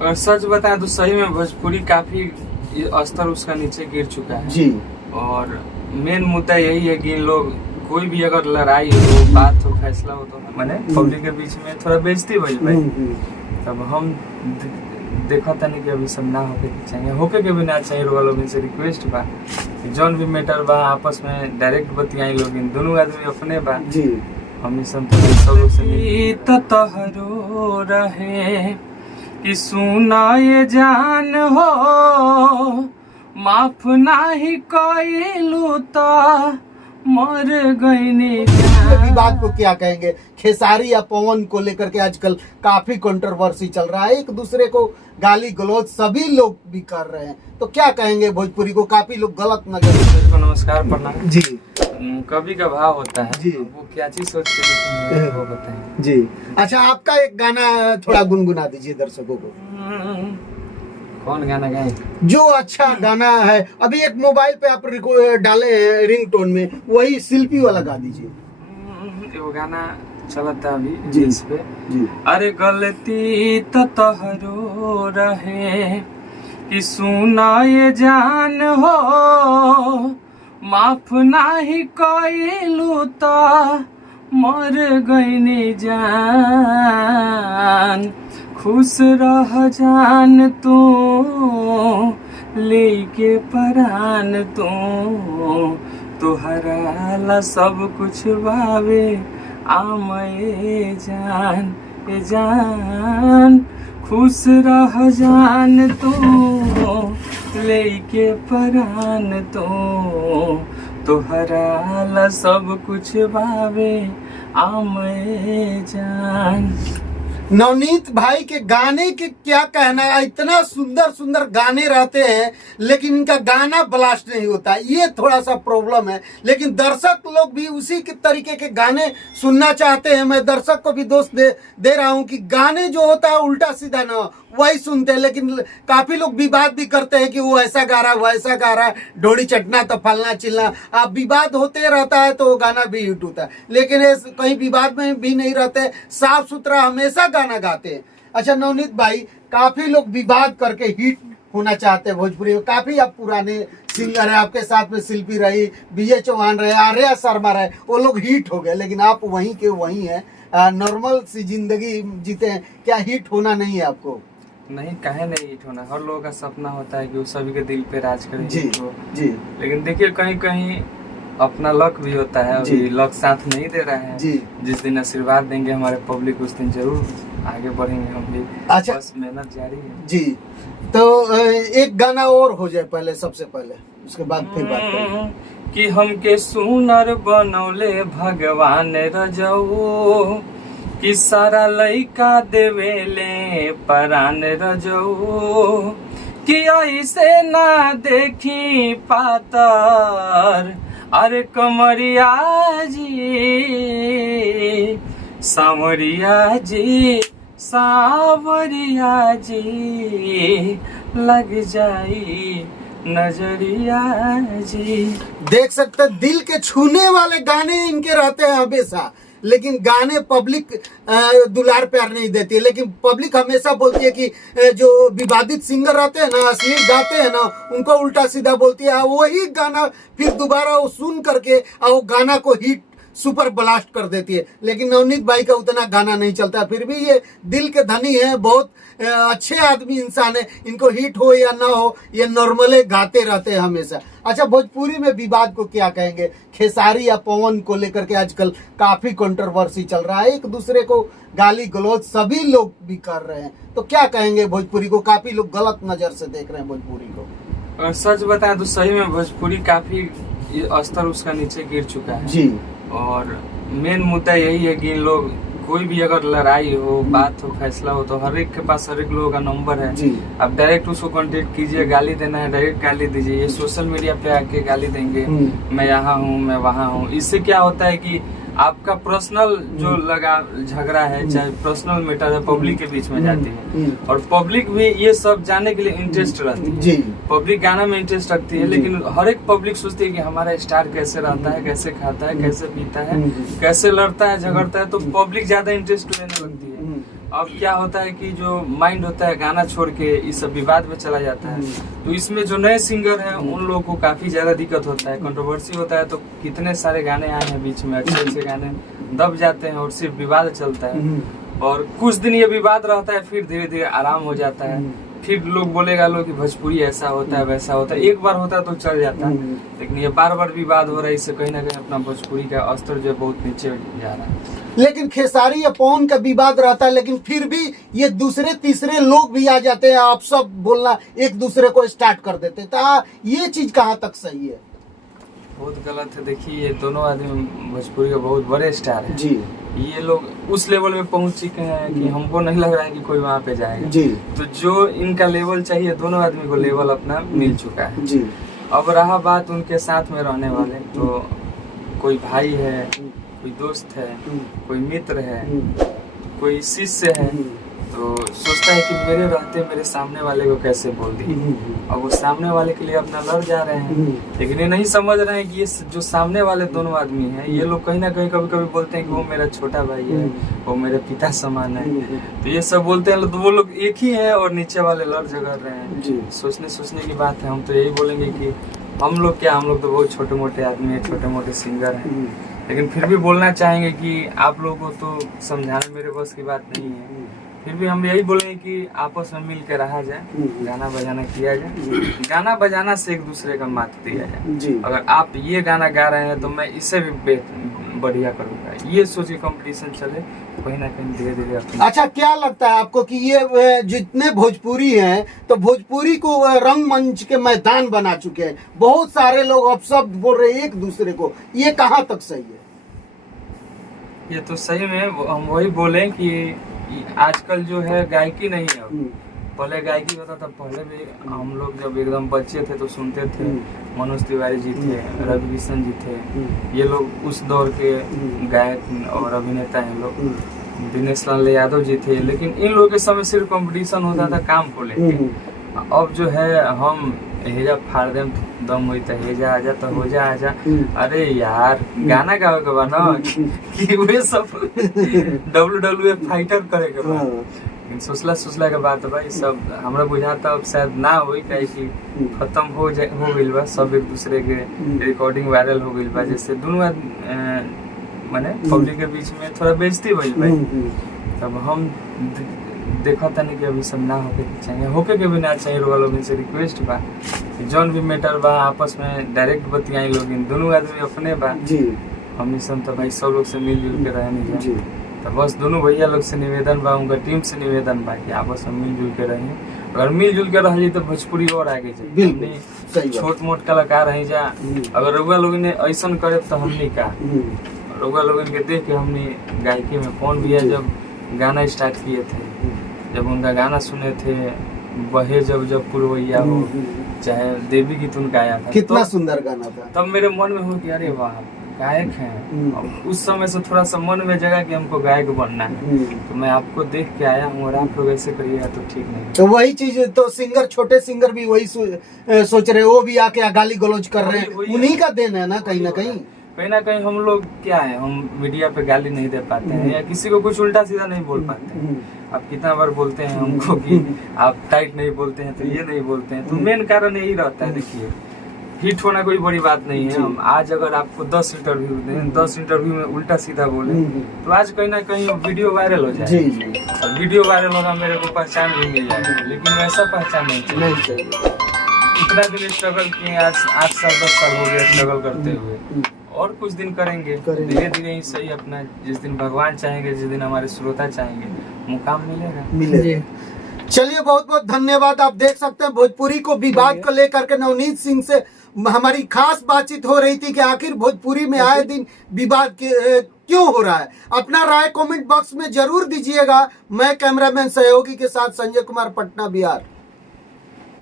और सच बताएं तो सही में भोजपुरी काफी स्तर उसका नीचे गिर चुका है जी। और मेन मुद्दा यही है कि इन लोग कोई भी अगर लड़ाई हो, बात हो, फैसला हो तो मैंने पब्लिक के बीच में थोड़ा बेइज्जती हुई भाई। तब हम देखा था नहीं कि अभी सब ना होके चाहिए, होके के भी ना चाहिए। लोग से रिक्वेस्ट बा जौन भी मैटर बा आपस में डायरेक्ट बतियाई लोग, दोनों आदमी अपने बा जी। हम सब लोग से तहरो रहे कि सुना ये जान हो माफ नाही कइलू तो मर गईनी। विवाद को क्या कहेंगे? खेसारी या पवन को लेकर के आजकल काफी कंट्रोवर्सी चल रहा है, एक दूसरे को गाली गलौज सभी लोग भी कर रहे हैं, तो क्या कहेंगे? भोजपुरी को काफी लोग गलत नजर। नमस्कार, प्रणाम जी। कवि का भाव होता है जी। वो क्या चीज सोच के वो बताएं जी। अच्छा, आपका एक गाना थोड़ा गुनगुना दीजिए दर्शकों को। कौन गाना गाए? जो अच्छा गाना है अभी एक मोबाइल पे आप डाले हैं रिंगटोन में, वही शिल्पी वाला गा दीजिए। वो गाना चलता अभी जी इस पे जी। अरे गलती तो तहरो रहे कि सुना ये जान हो माफ नाही कइलू तो मर गईनी जान। खुश रह जान तू लेके परान तू, तुहरा ला सब कुछ बावे आमये जान ए जान। खुश रह जान तू लेके परान तू, तुहरा ला सब कुछ बावे आमये जान। नवनीत भाई के गाने के क्या कहना है? इतना सुंदर सुंदर गाने रहते हैं लेकिन इनका गाना ब्लास्ट नहीं होता, ये थोड़ा सा प्रॉब्लम है। लेकिन दर्शक लोग भी उसी के तरीके के गाने सुनना चाहते हैं। मैं दर्शक को भी दोष दे रहा हूं कि गाने जो होता है उल्टा सीधा ना वही सुनते हैं, लेकिन काफी लोग विवाद भी करते हैं कि वो ऐसा गा रहा है, वो ऐसा गा रहा है, ढोड़ी चटना तो फलना चिलना। आप विवाद होते रहता है तो वो गाना भी हिट होता है, लेकिन कहीं विवाद में भी नहीं रहते, साफ सुथरा हमेशा गाना गाते हैं। अच्छा नवनीत भाई, काफी लोग विवाद करके हिट होना चाहते हैं भोजपुरी में। काफी आप पुराने सिंगर है, आपके साथ में शिल्पी रही, विजय चौहान रहे, आर्या शर्मा रहे, वो लोग हिट हो गए, लेकिन आप वहीं के वहीं हैं, नॉर्मल सी जिंदगी जीते हैं। क्या हिट होना नहीं है आपको? नहीं, काहे नहीं हिट होना? हर लोगों का सपना होता है कि वो सभी के दिल पे राज करे। जी तो जी। लेकिन देखिए कहीं कहीं अपना लक भी होता है, अभी लक साथ नहीं दे रहा है जी। जिस दिन आशीर्वाद देंगे हमारे पब्लिक उस दिन जरूर आगे बढ़ेंगे हम भी। अच्छा, बस मेहनत जारी है जी। तो एक गाना और हो जाए पहले, सबसे पहले, उसके बाद फिर बात करेंगे। कि हमके सुनर बनौले भगवान रजऊ, कि सारा लइका देवेले परान रजऊ, कि ऐसे ना देखी पातर अरे कमरिया जी सावरिया जी सावरिया जी लग जाई नजरिया जी। देख सकते दिल के छूने वाले गाने इनके रहते हैं हमेशा, लेकिन गाने पब्लिक दुलार प्यार नहीं देती है। लेकिन पब्लिक हमेशा बोलती है कि जो विवादित सिंगर रहते हैं ना, अश्लील गाते हैं ना, उनको उल्टा सीधा बोलती है। वही गाना फिर दोबारा वो सुन करके वो गाना को हिट सुपर ब्लास्ट कर देती है। लेकिन नवनीत भाई का उतना गाना नहीं चलता, फिर भी ये दिल के धनी है, बहुत अच्छे आदमी इंसान है। इनको हिट हो या ना हो, ये नॉर्मले गाते रहते हैं हमेशा। अच्छा, भोजपुरी में विवाद को क्या कहेंगे? खेसारी या पवन को लेकर के आजकल काफी कंट्रोवर्सी चल रहा है, एक दूसरे को गाली गलौज सभी लोग भी कर रहे हैं, तो क्या कहेंगे? भोजपुरी को काफी लोग गलत नजर से देख रहे हैं भोजपुरी को। और सच बताएं तो सही में भोजपुरी काफी स्तर उसका नीचे गिर चुका है जी। और मेन मुद्दा यही है कि इन लोग कोई भी अगर लड़ाई हो, बात हो, फैसला हो तो हर एक के पास हर एक लोगों का नंबर है जी। आप डायरेक्ट उसको कांटेक्ट कीजिए, गाली देना है डायरेक्ट गाली दीजिए। ये सोशल मीडिया पे आके गाली देंगे, मैं यहाँ हूँ, मैं वहाँ हूँ। इससे क्या होता है कि आपका पर्सनल जो लगा झगड़ा है, चाहे पर्सनल मैटर है, पब्लिक के बीच में जाती है। और पब्लिक भी ये सब जानने के लिए इंटरेस्ट रखती है। जी। पब्लिक गाना में इंटरेस्ट रखती है, लेकिन हर एक पब्लिक सोचती है कि हमारा स्टार कैसे रहता है, कैसे खाता है, कैसे पीता है, कैसे लड़ता है, झगड़ता है, तो पब्लिक ज्यादा इंटरेस्ट लेने लगती है। अब क्या होता है कि जो माइंड होता है गाना छोड़ के इस सब विवाद में चला जाता है, तो इसमें जो नए सिंगर हैं उन लोगों को काफी ज्यादा दिक्कत होता है, कंट्रोवर्सी होता है। तो कितने सारे गाने आए हैं बीच में, अच्छे अच्छे गाने दब जाते हैं और सिर्फ विवाद चलता है। और कुछ दिन ये विवाद रहता है, फिर धीरे धीरे आराम हो जाता है। फिर लोग बोलेगा लोग कि भोजपुरी ऐसा होता है वैसा होता है। एक बार होता है तो चल जाता है, लेकिन ये बार बार विवाद हो रहा है, इससे कहीं ना कहीं अपना भोजपुरी का स्तर जो है बहुत नीचे जा रहा है। लेकिन खेसारी या पवन का विवाद रहता है, लेकिन फिर भी ये दूसरे तीसरे लोग भी आ जाते हैं, आप सब बोलना एक दूसरे को स्टार्ट कर देते हैं। तो ये चीज कहाँ तक सही है? बहुत गलत है। देखिए ये दोनों आदमी भोजपुरी के बहुत बड़े स्टार हैं जी। ये लोग उस लेवल में पहुंच चुके हैं कि हमको नहीं लग रहा है कि कोई वहाँ पे जाएगा जी। तो जो इनका लेवल चाहिए, दोनों आदमी को लेवल अपना मिल चुका है जी। अब रहा बात उनके साथ में रहने वाले, तो कोई भाई है, कोई दोस्त है, कोई मित्र है, कोई शिष्य है, तो सोचता है कि मेरे रहते मेरे सामने वाले को कैसे बोल दी। अब वो सामने वाले के लिए अपना लड़ जा रहे हैं, लेकिन ये नहीं समझ रहे हैं कि ये जो सामने वाले दोनों आदमी हैं, ये लोग कहीं ना कहीं कभी कभी बोलते हैं कि वो मेरा छोटा भाई है, वो मेरे पिता समान है। तो ये सब बोलते हैं, तो वो लोग एक ही है और नीचे वाले लड़ झगड़ रहे हैं। सोचने की बात है। हम तो यही बोलेंगे कि हम लोग तो बहुत छोटे मोटे आदमी है, छोटे मोटे सिंगर हैं, लेकिन फिर भी बोलना चाहेंगे कि आप लोगों को तो समझाना मेरे बस की बात नहीं है। फिर भी हम यही बोलेंगे कि आपस में मिल के रहा जाए, गाना बजाना किया जाए, गाना बजाना से एक दूसरे का मात दिया जाए। अगर आप ये गाना गा रहे हैं तो मैं इससे भी बढ़िया करूँगा, ये सोचिए कंपटीशन चले, कहीं ना कहीं धीरे धीरे। अच्छा, क्या लगता है आपको कि ये जितने भोजपुरी हैं, तो भोजपुरी को रंगमंच के मैदान बना चुके हैं, बहुत सारे लोग अब सब बोल रहे हैं एक दूसरे को, ये कहाँ तक सही है? ये तो सही में हम वही बोले कि आजकल जो है गायकी नहीं है। पहले गायकी होता था, पहले भी हम लोग जब एकदम बच्चे थे तो सुनते थे, मनोज तिवारी जी थे, रवि किशन जी थे, ये लोग उस दौर के गायक और अभिनेता हैं लोग। दिनेश लाल यादव जी थे, लेकिन इन लोगों के समय सिर्फ कंपटीशन होता था काम को लेके। अब जो है हम हेजा फाड़ देम दम हुई तो हेजा आजा तो हो जा आजा। अरे यार गाना गावे के बा ना कि वे सब WWE फाइटर करे के बा, सोचला के बात है भाई। सब हमरा बुझाता अब शायद ना होई, काहे कि खत्म हो गइल बा, सब एक दूसरे के रिकॉर्डिंग वायरल हो गइल बा, जैसे दोनों माने पब्लिक के बीच में थोड़ा बेइज्जती भइल भाई। तब हम देखा था नहीं कि अभी सब ना होके के भी ना चाहिए। लोग से रिक्वेस्ट बा जौन भी मैटर बा आपस में डायरेक्ट बतियाई लोग, दोनों आदमी अपने बा जी। हमनी सब तो भाई सब लोग से मिलजुल के रहे नहीं जी। तो बस दोनों भैया लोग से निवेदन बा, उनका टीम से निवेदन बा कि आपस में मिलजुल के रहिए। अगर मिलजुल के रहिए तो भोजपुरी और आगे जाए। छोट मोट कलाकार रही जा, अगर रउआ लोग ने ऐसा करे तो हमने का रउआ लोग के देख के हमने गायकी में फोन भी है। जब गाना स्टार्ट किए थे, जब उनका गाना सुने थे, बहे जब पुरवैया हो, चाहे देवी गीत उनका आया था, कितना सुंदर गाना था। तब मेरे मन में हो कि अरे वाह गायक हैं। अब उस समय से थोड़ा सा मन में जगह कि हमको गायक बनना है, तो मैं आपको देख के आया हूँ और आप लोग ऐसे करिएगा तो ठीक नहीं। तो वही चीज तो सिंगर, छोटे सिंगर भी वही सोच रहे, वो भी आके गाली गलौज कर रहे हैं, उन्हीं का देन है ना कहीं ना कहीं। हम लोग क्या है, हम मीडिया पे गाली नहीं दे पाते हैं या किसी को कुछ उल्टा सीधा नहीं बोल पाते हैं। आप कितना बार बोलते हैं हमको कि आप टाइट नहीं बोलते हैं, तो ये नहीं बोलते हैं, तो मेन कारण यही रहता है। देखिए हिट होना कोई बड़ी बात नहीं है। हम आज अगर आपको 10 इंटरव्यू दें, 10 इंटरव्यू में उल्टा सीधा बोले, तो आज कहीं ना कहीं वीडियो वायरल हो जाए और वीडियो वायरल होगा, मेरे को पहचान भी मिल जाएगी, लेकिन वैसा पहचान नहीं चाहिए। इतना दिन स्ट्रगल किए, आज 8 साल 10 साल हो गया स्ट्रगल करते हुए, और कुछ दिन करेंगे धीरे धीरे ही सही। अपना जिस दिन भगवान चाहेंगे, जिस दिन हमारे श्रोता चाहेंगे, मुकाम मिलेगा। चलिए बहुत बहुत धन्यवाद। आप देख सकते हैं भोजपुरी को विवाद को लेकर के नवनीत सिंह से हमारी खास बातचीत हो रही थी कि आखिर भोजपुरी में आए दिन विवाद क्यों हो रहा है। अपना राय कमेंट बॉक्स में जरूर दीजिएगा। मैं कैमरामैन सहयोगी के साथ संजय कुमार, पटना, बिहार।